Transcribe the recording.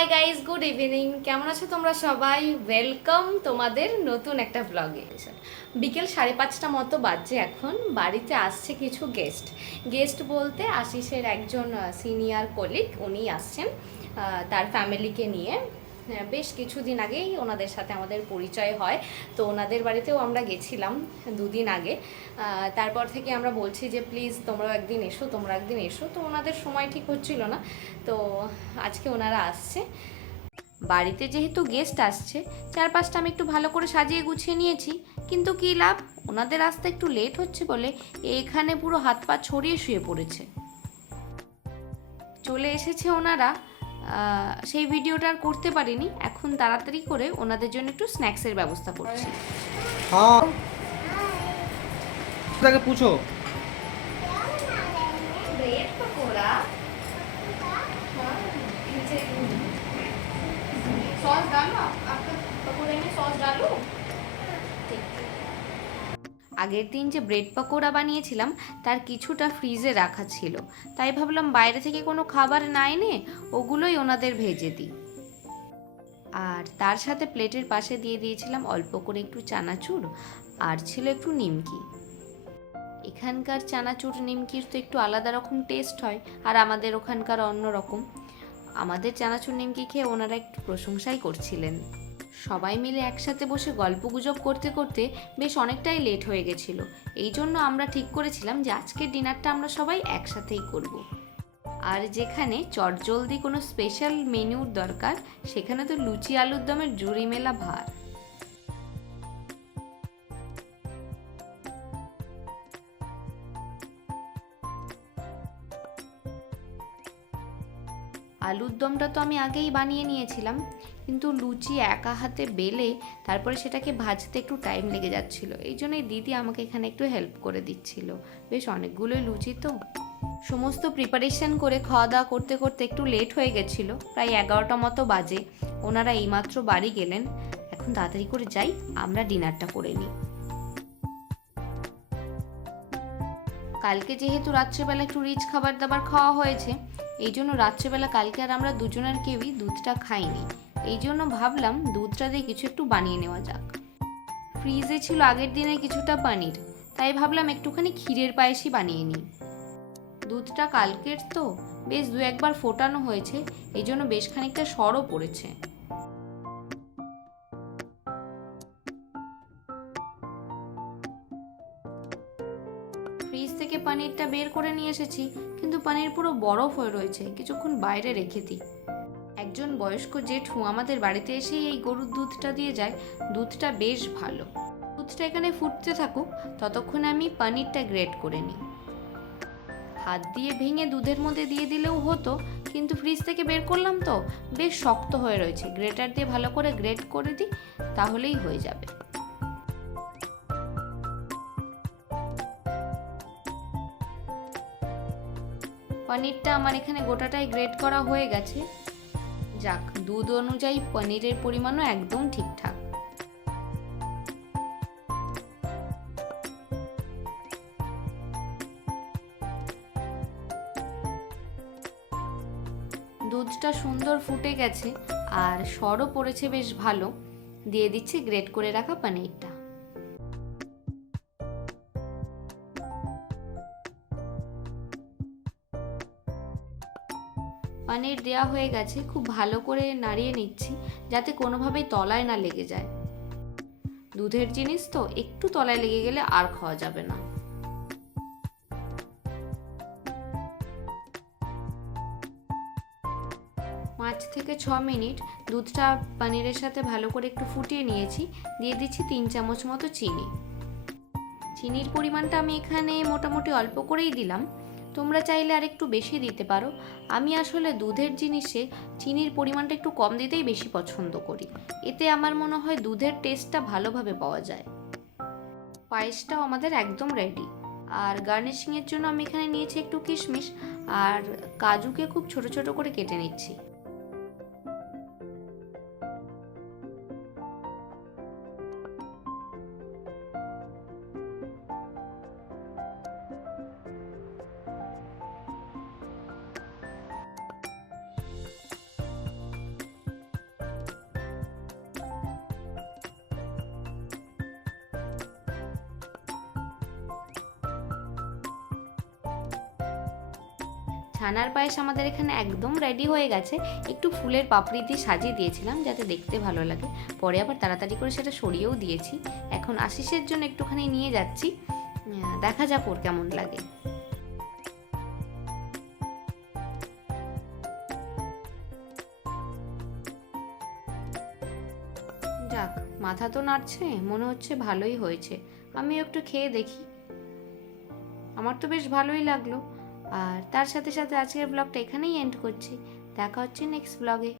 Hi guys, good evening. কেমন আছো তোমরা সবাই? ওয়েলকাম তোমাদের নতুন একটা ব্লগে। বিকেল 5:30 মতো বাজছে এখন। বাড়িতে আসছে কিছু গেস্ট। গেস্ট বলতে আশিসের একজন সিনিয়র কলিগ, উনি আসছেন তার ফ্যামিলিকে নিয়ে। বেশ কিছুদিন আগেই ওনাদের সাথে আমাদের পরিচয় হয়, তো ওনাদের বাড়িতেও আমরা গেছিলাম 2 দিন আগে। তারপর থেকে আমরা বলছি যে প্লিজ তোমরা একদিন এসো, তো ওনাদের সময় ঠিক হচ্ছিল না। তো আজকে ওনারা আসছে বাড়িতে। যেহেতু গেস্ট আসছে, চারপাশটা আমি একটু ভালো করে সাজিয়ে গুছিয়ে নিয়েছি, কিন্তু কী লাভ, ওনাদের আসতে একটু লেট হচ্ছে বলে এখানে পুরো হাত পা ছড়িয়ে শুয়ে পড়েছে। চলে এসেছে ওনারা, সেই ভিডিওটা আর করতে পারিনি। এখন তাড়াতাড়ি করে ওনাদের জন্য একটু স্ন্যাক্সের ব্যবস্থা করছি। हाँ তাকে पूछो। ब्रेड पकोड़ा, सॉस डालो, आपका पकोड़े में सॉस डालो। আগের দিন যে ব্রেড পকোড়া বানিয়েছিলাম তার কিছুটা ফ্রিজে রাখা ছিল, তাই ভাবলাম বাইরে থেকে কোনো খাবার না এনে ওগুলোই ওনাদের ভেজে দিই। আর তার সাথে প্লেটের পাশে দিয়ে দিয়েছিলাম অল্প করে একটু চানাচুর, আর ছিল একটু নিমকি। এখানকার চানাচুর নিমকির তো একটু আলাদা রকম টেস্ট হয়, আর আমাদের ওখানকার অন্য রকম। আমাদের চানাচুর নিমকি খেয়ে ওনারা একটু প্রশংসাই করছিলেন। সবাই মিলে একসাথে বসে গল্পগুজব করতে করতে বেশ অনেকটাই লেট হয়ে গেছিল। এই জন্য আমরা ঠিক করেছিলাম যে আজকের ডিনারটা আমরা সবাই একসাথেই করব। আর যেখানে চটজলদি কোনো স্পেশাল মেনুর দরকার, সেখানে তো লুচি আলুর দমের জুড়ি মেলা ভার। আলুর দমটা তো আমি আগেই বানিয়ে নিয়েছিলাম, কিন্তু লুচি একা হাতে বেলে তারপরে সেটাকে ভাজতে একটু টাইম লেগে যাচ্ছিল। এই জন্যই দিদি আমাকে এখানে একটু হেল্প করে দিচ্ছিল। বেশ অনেকগুলোই লুচি তো। সমস্ত প্রিপারেশন করে খাওয়া দাওয়া করতে করতে একটু লেট হয়ে গেছিলো, প্রায় 11টা মতো বাজে। ওনারা এইমাত্র বাড়ি গেলেন। এখন তাড়াতাড়ি করে যাই, আমরা ডিনারটা করে নিই। কালকে যেহেতু রাত্রেবেলা একটু রিচ খাবার দাবার খাওয়া হয়েছে, এই জন্য রাত্রেবেলা কালকে আর আমরা দুজনের কেউই দুধটা খাইনি। এই জন্য ভাবলাম দুধটা দিয়ে কিছু একটু বানিয়ে নেওয়া যাক। ফ্রিজে ছিল আগের দিনের কিছুটা পনির, তাই ভাবলাম একটুখানি ক্ষীরের পায়েসই বানিয়ে নিই। দুধটা কালকের তো, বেশ 2-1 বার ফোটানো হয়েছে, এই জন্য বেশ খানিকটা সরও পড়েছে। ফ্রিজ থেকে পনিরটা বের করে নিয়ে এসেছি, কিন্তু পনির পুরো বরফ হয়ে রয়েছে, কিছুক্ষণ বাইরে রেখে দিই। একজন বয়স্ক জেঠু আমাদের বাড়িতে এসেই এই গরুর দুধটা দিয়ে যায়। দুধটা বেশ ভালো। দুধটা এখানে ফুটতে থাকুক, ততক্ষণে আমি পনিরটা গ্রেট করে নিই। হাত দিয়ে ভেঙে দুধের মধ্যে দিয়ে দিলেও হতো, কিন্তু ফ্রিজ থেকে বের করলাম তো বেশ শক্ত হয়ে রয়েছে। গ্রেটার দিয়ে ভালো করে গ্রেট করে দিই, তাহলেই হয়ে যাবে। পনিরটা আমার এখানে গোটাটাই গ্রেট করা হয়ে গেছে। যাক, দুধ অনুযায়ী পনিরের পরিমাণও একদম ঠিকঠাক। দুধটা সুন্দর ফুটে গেছে, আর সরও পড়েছে বেশ ভালো। দিয়ে দিচ্ছি গ্রেট করে রাখা পনিরটা। পনির দেওয়া হয়ে গেছে, খুব ভালো করে নাড়িয়ে নিচ্ছি যাতে কোনোভাবেই তলায় না লেগে যায়। দুধের জিনিস তো, একটু তলায় লেগে গেলে আর খাওয়া যাবে না। 5 থেকে 6 মিনিট দুধটা পনিরের সাথে ভালো করে একটু ফুটিয়ে নিয়েছি। দিয়ে দিচ্ছি 3 চামচ মতো চিনি। চিনির পরিমাণটা আমি এখানে মোটামুটি অল্প করেই দিলাম, তোমরা চাইলে আর একটু বেশি দিতে পারো। আমি আসলে দুধের জিনিসে চিনির পরিমাণটা একটু কম দিতেই বেশি পছন্দ করি, এতে আমার মনে হয় দুধের টেস্টটা ভালোভাবে পাওয়া যায়। পায়েসটাও আমাদের একদম রেডি। আর গার্নিশিংয়ের জন্য আমি এখানে নিয়েছি একটু কিশমিশ, আর কাজুকে খুব ছোট ছোট করে কেটে নিচ্ছি। ছানার পায়েস আমাদের এখানে একদম রেডি হয়ে গেছে। একটু ফুলের পাপড়ি দিয়ে সাজিয়ে দিয়েছিলাম যাতে দেখতে ভালো লাগে, পরে আবার তাড়াতাড়ি করে সেটা সরিয়েও দিয়েছি। এখন আশিসের জন্য একটুখানি নিয়ে যাচ্ছি, দেখা যাক ওর কেমন লাগে। যাক, মাথা তো নাড়ছে, মনে হচ্ছে ভালোই হয়েছে। আমি একটু খেয়ে দেখি। আমার তো বেশ ভালোই লাগলো। আর তার সাথে সাথে আজকের ব্লগটা এখানেই এন্ড করছি। দেখা হচ্ছে নেক্সট ব্লগে।